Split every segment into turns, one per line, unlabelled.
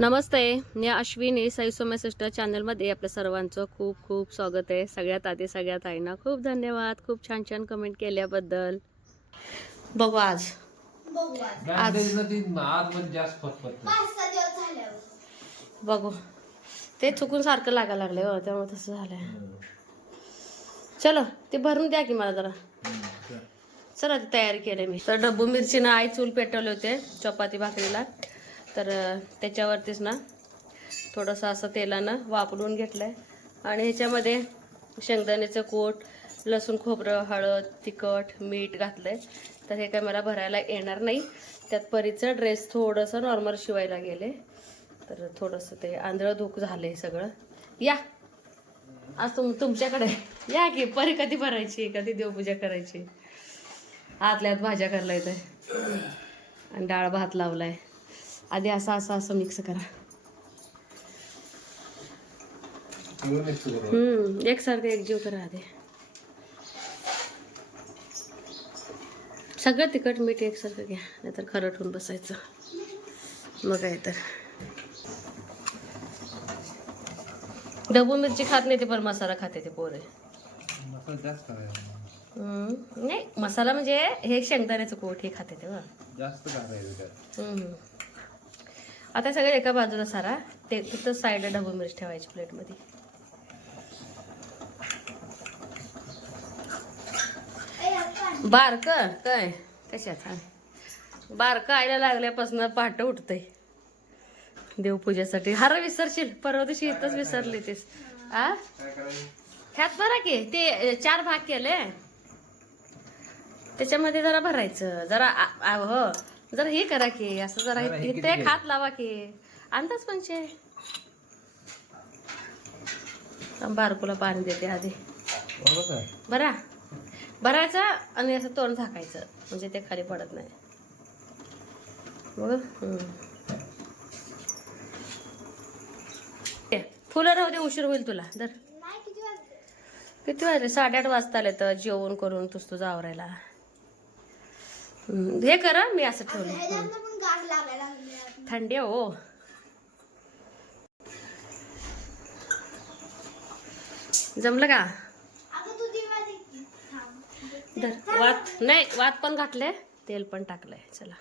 नमस्ते मी अश्विनी साई सोम्या सिस्टर चॅनलमध्ये आपल्या सर्वांचं खूप खूप स्वागत आहे. सगळ्यात आधी सगळ्यात आईना खूप धन्यवाद. खूप छान छान कमेंट केल्याबद्दल. बघू आज. आज- बघू. ते चुकून सारखं लागायला लागले हो त्यामुळे तसं झालंय. चलो ते भरून द्या की मला जरा. चला ते तयारी केली मी. तर डब्बू मिरचीनं आई चूल पेटवले होते चपाती भाकरीला. तर त्याच्यावरतीच ना थोडंसं असं तेलानं वापरून घेतलं आहे आणि ह्याच्यामध्ये शेंगदाण्याचं कोट लसूण खोबरं हळद तिखट मीठ घातलं आहे तर हे काय मला भरायला येणार नाही. त्यात परीचं ड्रेस थोडंसं नॉर्मल शिवायला गेले. तर थोडंसं ते आंधळं धूक झालं आहे सगळं. या. आज तुम तुमच्याकडे. या की परी कधी भरायची कधी देवपूजा करायची? आतल्यात भाज्या करायला आहे आणि डाळ भात लावलाय. आधी असं असं असं मिक्स करा. एकसारखं एकजीव करा आधी. सगळं तिखट मीठ एकसारखं घ्या नाहीतर खरट होऊन बसायचं. मग काय तर. डबू मिरची खात नाही ते पण मसाला खाते ते पोरे.
मसाला जास्त करायचा
हम्म, नाही मसाला म्हणजे हे शेंगदाण्याचं कोट हे खाते ते
जास्त.
आता सगळे एका बाजूला सारा. ते तिथं साईडला ढबू मिरच ठेवायची प्लेटमध्ये बारक काय? कशात हा बारक आयला लागल्यापासून पहाट उठतंय. देवपूजेसाठी. हार विसरशील. परवा दिवशी इथंच विसरली तेस आ? ह्यात बरा की. ते चार भाग केले. त्याच्यामध्ये जरा भरायचं. जरा हो. जरा हे करा की असं जरा
जरा हे
हे-
किती
ते
घे?
खात लावा की. अंदाज पंचे बारकूला पाणी देते आधी.
बरोबर काय
बरा. भरायचं आणि असं तोंड झाकायचं म्हणजे ते खाली पडत नाही. बघ. हम्म. ये, फुलं राहू दे उशीर होईल तुला. दर किती वाजले? साडेआठ वाजता आले तर जेवण करून तुझ तुझं आवरायला. हे करा मी असं ठेवलं. थंडी हो. जमलं का? वात. नाही वात पण घातले तेल पण टाकलंय. चला.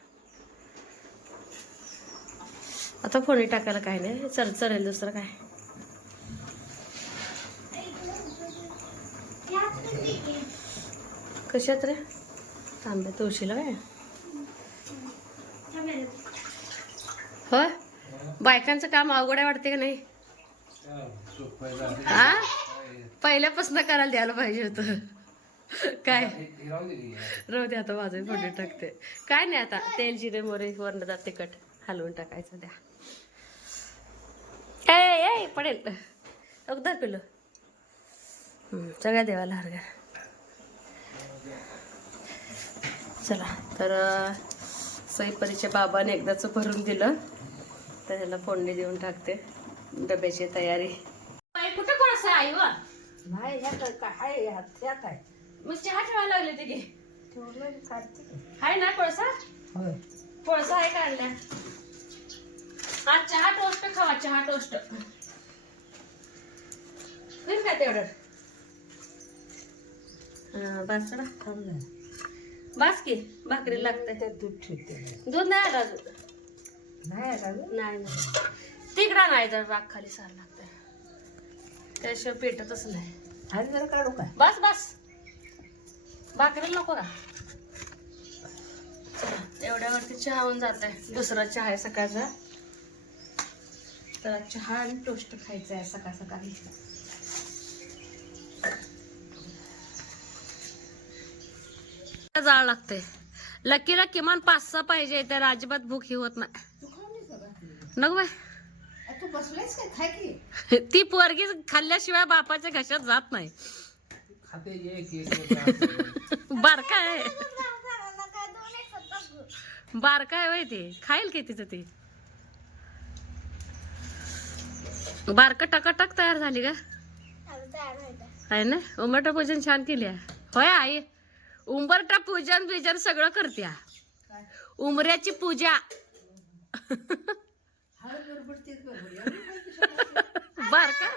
आता फोडणी टाकायला काय नाही. चल चलेल दुसरं काय? कशात रे? तांब्या तुळशीला काय हो बायकांचं काम अवघड आहे वाटते का नाही? हा? पहिल्यापासून करायला द्यायला पाहिजे होतं. काय?
राहू दे
आता माझं फोडणी टाकते. काय नाही आता तेल जिरे मोरे वरणादार तिखट हलवून टाकायचं द्या. ए पडेल. अगदा पिलो सगळ्या देवाला हरगा चला तर सईपरीच्या बाबाने एकदाच भरून दिलं. तर ह्याला फोडणी देऊन टाकते. डब्याची तयारी. कुठं कोणाचं आई वा?
नाही ह्यात काय हाय ह्यात ह्यात आहे.
मग चहा ठेवायला लागले ते की?
ठेवलं की काढते. की.
हाय ना कोळसा?
होय.
कोळसा आहे काढल्या हा चहा टोस्ट खावा चहा टोस्ट. होईल काय तेवढं? हा, बस ना
थांब ना.
बस की भाकरी लागते.
ते दूध ठेवते.
दूध नाही आलं अजून?
नाही आता गं.
नाही नाही. तिकडा नाही जर राग खाली सार लागते त्याशिवाय पेटतच नाही.
आणि जरा काढू का?
बस बस. भाकरी नको का? चला, एवढ्यावरती चहा होऊन जात आहे दुसरा चहा आहे सकाळचा. तर चहा आणि टोस्ट खायचा आहे सकाळ सकाळी. जाळ लागते लकीला किमान पाच सहा पाहिजे तर अजिबात भूक ही होत नाही. नको बाय
तू बसलेस काय? खाय की.
ती पोरगी खाल्ल्याशिवाय बापाच्या घशात जात नाही.
खाते एक एक एक असं.
बारका आहे. बारका आहे वय ते. खाईल की तिचं ती? बारक टकाटक तयार झाली का? आहे ना? उंबरटा पूजन छान केली आहे. होय आई? उंबरटा पूजन बिजन सगळं करत्या. उमऱ्याची पूजा.
बारका?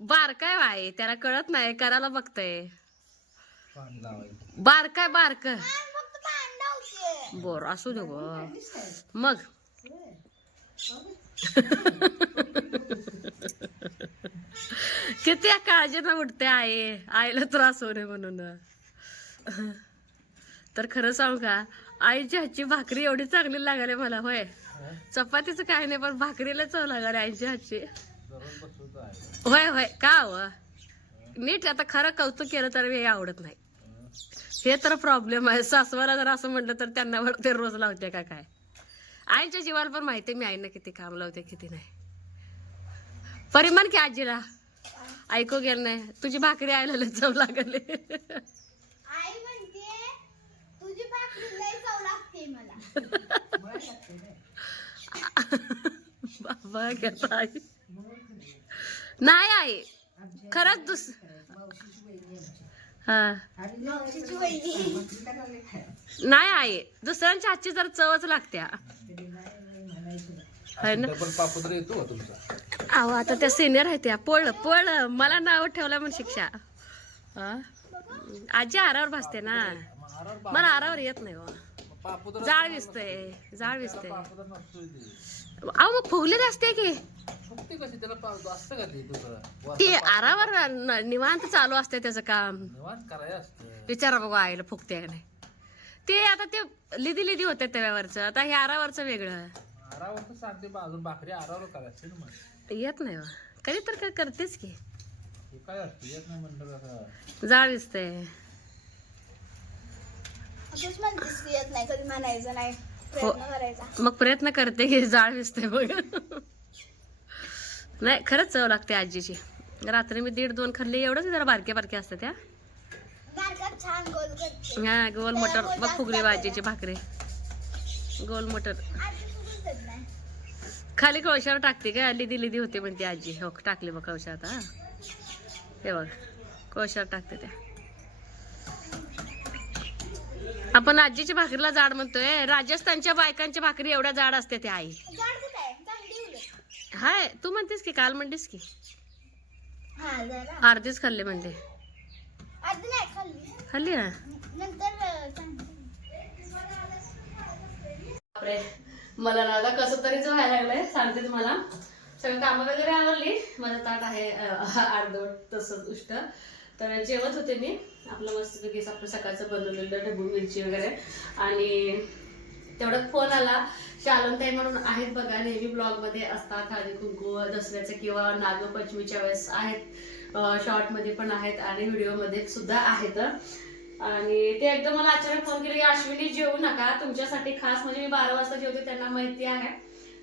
बारकाय वाय त्याला कळत नाही करायला बघतय. बारकाय बारक बर असू दे मग. किती काळजी न उठते आई. आईला त्रास होणे म्हणून. तर खरं सांगू का आईची हातची भाकरी एवढी चांगली लागायला मला होय. चपातीचं काय नाही पण भाकरीला चव लागायला आईची हातची होय होय. का हो नीट आता खरं कौतुक केलं तर हे आवडत नाही. हे तर प्रॉब्लेम आहे. सासवाला जर असं म्हटलं तर त्यांना वाटते रोज लावते का काय? आईच्या जीवाला पण माहिती मी आईनं किती काम लावते किती नाही. परिमान की आजीला? ऐकू गेलं नाही. तुझी भाकरी आईला लय चव लागले
आई म्हणते तुझी भाकरी लय चव लागते मला
बाबा घेता आई नाही आई खरंच दुस हा. नाही आई दुसऱ्यांच्या हातची जर चवच लागत्या. है ना.
तुमचा.
अहो आता त्या सिनियर आहेत त्या. पळ पळ मला नाव ठेवलं म्हणून शिक्षा. हा? आजी आरावर भासते ना. मला आरावर येत नाही हो. जाळ विसतय जाळ अहो मग फुगलेले असते की?
ते
आरावर निवांत चालू असते त्याचं काम. विचारा बघा आईला फुगते का नाही. ते आता ते लिदी लिदी होते तव्यावरचं. आता हे आरावरचं वेगळं. येत नाही. कधी तर काय करतेच की जाळ विसतय
असंच म्हणतेस की येत नाही कधी म्हणायचं नाही प्रयत्न करायचा.
मग प्रयत्न करते की जाळ विसते बघ नाही खरंच चव लागते आजीची. रात्री मी दीड दोन खाल्ली एवढंच जरा बारके बारके असते त्या.
बारकात छान गोल करते
हा गोल मटर. बघ फुगली भाजीची भाकरी. गोल मटर.
आजी सुरूच देत नाही.
खाली कळशावर टाकते का लिदी लिदी होते म्हणते आजी. हो टाकली बघ कळशात हा. हे बघ कळशावर टाकते त्या. आपण आजीची भाकरीला जाड म्हणतोय. राजस्थानच्या बायकांच्या भाकरी एवढ्या जाड असते त्या आई. हाय तू म्हणतेस की काल म्हणतेस की.
हा जरा.
अर्धीच खाल्ले
नाही खाल्ली.
खाल्ली ना? मला ना आता कसं तरीच व्हायला लागलंय सांगते तुम्हाला. सगळं कामं वगैरे आवरली. माझं ताट आहे अर्धवट तसंच उष्ट. तर जेवत होते मी. आपलं मस्तपैकी आपलं सकाळचं बनवलेलं ढबू मिरची वगैरे. आणि तेवढ्यात फोन आला. शालनताई म्हणून आहेत बघा नेहमी ब्लॉगमध्ये असतात हळदी कुंकू दसऱ्याचं किंवा नागपंचमीच्या वेळेस आहेत. शॉर्टमध्ये पण आहेत आणि व्हिडिओमध्ये सुद्धा आहेत. आणि ते एकदम मला अचानक फोन केले की अश्विनी जेवू नका. तुमच्यासाठी खास म्हणजे मी बारा वाजता जेवते त्यांना माहिती आहे.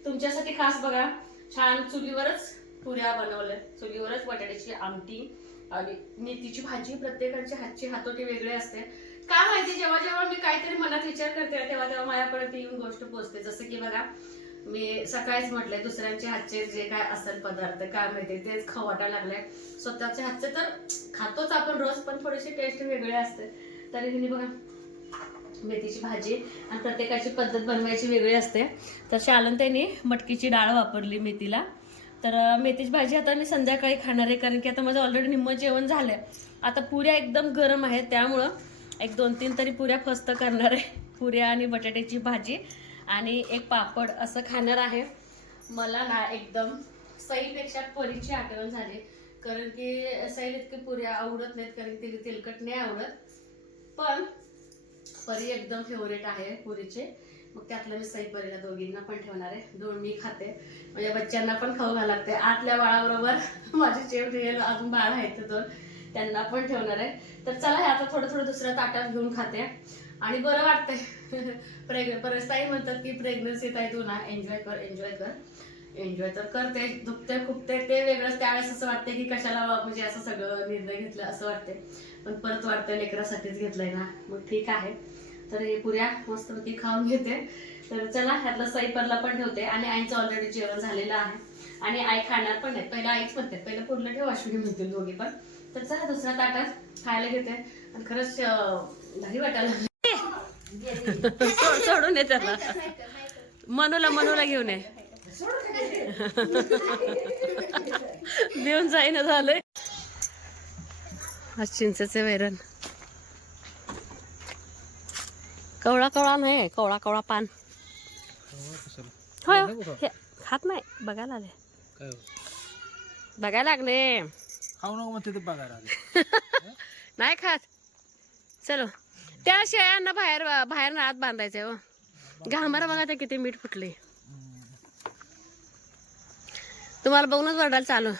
तुमच्यासाठी खास बघा छान चुलीवरच पुऱ्या बनवल्या. चुलीवरच बटाट्याची आमटी आणि मेथीची भाजी प्रत्येकाच्या हातची हातोटी वेगळी असते. काय माहिती जेव्हा जेव्हा मी काहीतरी मनात विचार करते तेव्हा तेव्हा माझ्यापर्यंत येऊन गोष्ट पोचते. जसं की बघा मी सकाळीच म्हटलंय दुसऱ्यांच्या हातचे जे काय असेल पदार्थ काय माहिती तेच खाऊ वाटायला लागले स्वतःच्या हातचे तर खातोच आपण रोज पण थोडीशी टेस्ट वेगळी असते. तरी तिने बघा मेथीची भाजी आणि प्रत्येकाची पद्धत बनवायची वेगळी असते. तर त्यांनी मटकीची डाळ वापरली मेथीला तर मेथीची भाजी आता मी संध्याकाळी खाणार आहे कारण की आता माझं ऑलरेडी निम्म जेवण झालं आहे आता पुऱ्या एकदम गरम आहेत त्यामुळं एक दोन तीन तरी पुऱ्या फस्त करणार आहे. पुऱ्या आणि बटाट्याची भाजी आणि एक पापड असं खाणार आहे. मला ना एकदम सईपेक्षा परीची आठवण झाली कारण की सैल इतकी पुऱ्या आवडत नाहीत कारण की तिला तेलकट नाही आवडत. पण परी एकदम फेवरेट आहे पुरीचे. मग त्यातलं मी सई परीला दोघींना पण ठेवणार आहे. दोन मी खाते. म्हणजे बच्च्यांना पण खाऊ घाला लागते आतल्या बाळाबरोबर माझे चेव रिअल अजून बाळ आहेत दोन त्यांना पण ठेवणार आहे. तर चला हे आता थोडं थोडं दुसऱ्या ताटात घेऊन खाते. आणि बरं वाटतंय. प्रेग परस्ताई म्हणतात की प्रेग्नन्सी आहे तू ना एन्जॉय कर एन्जॉय कर. एन्जॉय तर करते. दुखते खुपते ते वेगळंच. त्यावेळेस असं वाटते की कशाला म्हणजे असं सगळं निर्णय घेतला असं वाटते पण परत वाटतं लेकरासाठीच घेतलंय ना. मग ठीक आहे. तर हे पुऱ्या मस्तपैकी खाऊन घेते. तर चला ह्यातलं सईपरला पण ठेवते आणि आईचं ऑलरेडी जेवण झालेलं आहे. आणि आई खाणार पण नाही. पहिला आईच म्हणते पहिलं पूर्ण ठेव अश्विनी म्हणतील दोघी पण. तर चला दुसऱ्या ताटात खायला घेते. आणि खरंच भारी वाटायला सोडून ये त्याला. मनूला मनूला घेऊन ये. देऊन जाईना झालंय. आज वैरण. कवळा कवळा नाही कवळा कवळा पान होय हो. खात नाही बघायला आले
काय
बघायला लागले
खाऊ नको म्हणते ते बघायला आले
नाही खात चलो त्या शेळ्यांना बाहेर बाहेर आत बांधायचंय हो घामारा बघा ते किती मीठ फुटले तुम्हाला बघूनच वरडायला चालू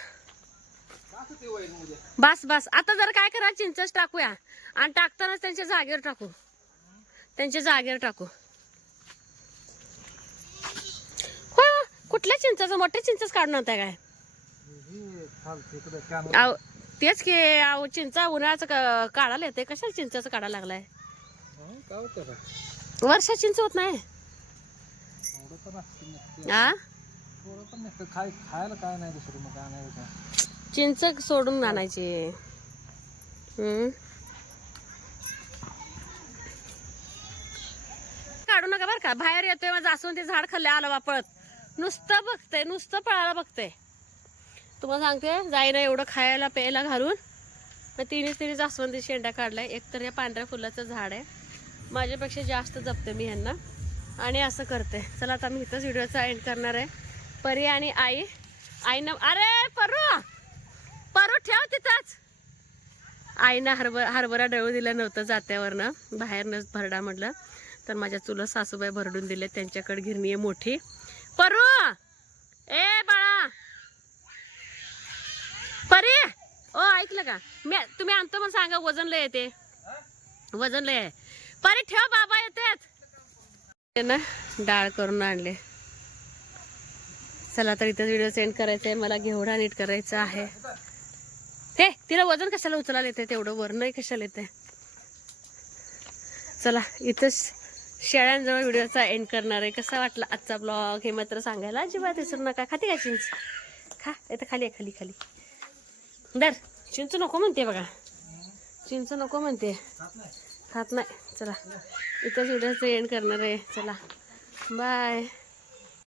बस बस आता जर काय करा चिंचच टाकूया आणि टाकतानाच त्यांच्या जागेवर टाकू त्यांच्या जागेवर टाकू. होय कुठल्या चिंचाचं? मोठ्या चिंचच काढून आणताय काय? आव तेच की आव चिंचा उन्हाळ्याचं का- काढायला येते कशाला चिंचाचं काढायला लागलाय?
वर्षा
वर्षात चिंच होत नाही? आ?
खायला काय नाही दुसरं मग
चिंच सोडून आणायची. हम्म. काढू नका बरं का? बाहेर येतोय माझं असून ते झाड खाल्ले आलं वापळत नुसतं बघतंय नुसतं पळायला बघतंय. तुम्हाला सांगते जाईना एवढं खायला प्यायला घालून. मग तिने तिने जास्वंदी शेंडा काढलाय. एक तर या पांढऱ्या फुलाचं झाड आहे. माझ्यापेक्षा जास्त जपते मी ह्यांना. आणि असं करते. चला आता मी इथंच व्हिडिओचा एंड करणार आहे. परी आणि आई. आईनं अरे परू! परू ठेव तिथंच. आईनं हरभ हरभरा डळू दिलं नव्हतं जात्यावरनं. बाहेरनंच भरडा म्हटलं. तर माझ्या चुलत सासूबाई भरडून दिले त्यांच्याकडे गिरणी आहे मोठी. परू! ए बाळा! परी! ओ ऐकलं का? मी तुम्ही आणतो मग सांगा वजन लय येते वजन लय आहे. परी ठेव बाबा येतेच ना डाळ करून आणले. चला तर इथं व्हिडिओ सेंड करायचा आहे मला घेवडा नीट करायचा आहे. हे तिला वजन कशाला उचलायला येते तेवढं वरणही कशाला येते चला इथंच शेळ्यांजवळ व्हिडिओचा एंड करणार आहे. कसा वाटला आजचा ब्लॉग हे मात्र सांगायला अजिबात विसरू नका. खाते का चिंच? खा. येतं खाली आहे खाली खाली. दर चिंच नको म्हणते बघा. चिंच नको म्हणते. खात नाही. चला. इथंच व्हिडिओचं एंड करणार आहे. चला. बाय